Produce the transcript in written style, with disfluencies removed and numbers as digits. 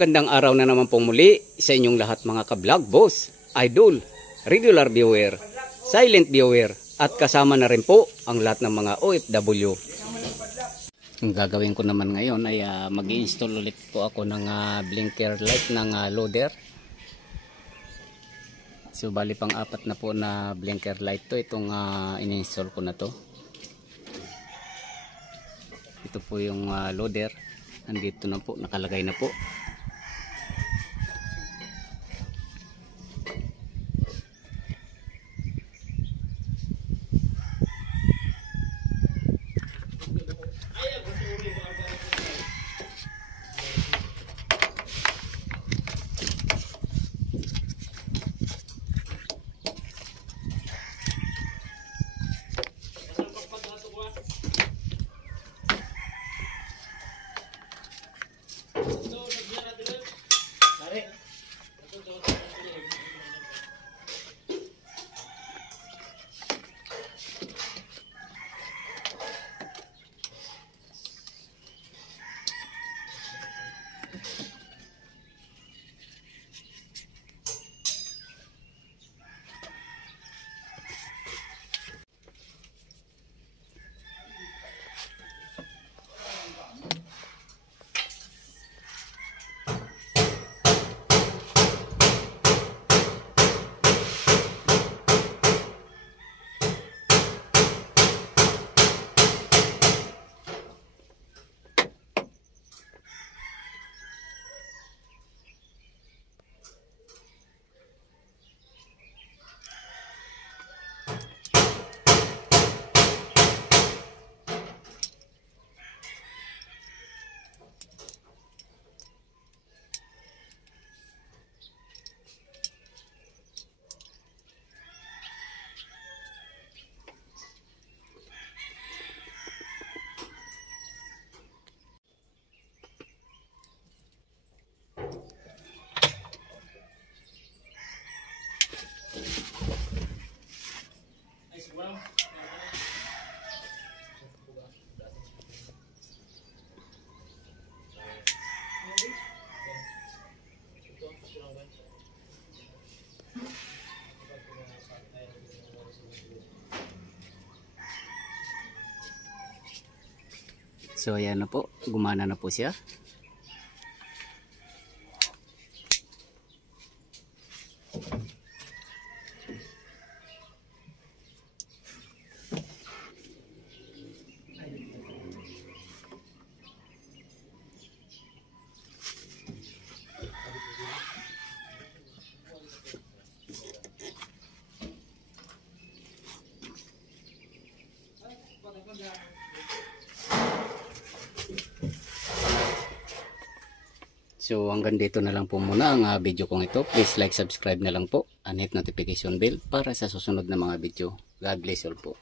Gandang araw na naman pong muli sa inyong lahat mga ka-vlog boss, idol, regular viewer, silent viewer at kasama na rin po ang lahat ng mga OFW. Ang gagawin ko naman ngayon ay mag-i-install ulit po ako ng blinker light ng loader. So bali pang apat na po na blinker light to itong in-install ko na to. Ito po yung loader. Andito na po, nakalagay na po. So ayan na po, gumana na po siya. So hanggang dito na lang po muna ang video kong ito. Please like, subscribe na lang po and hit notification bell para sa susunod na mga video. God bless all po.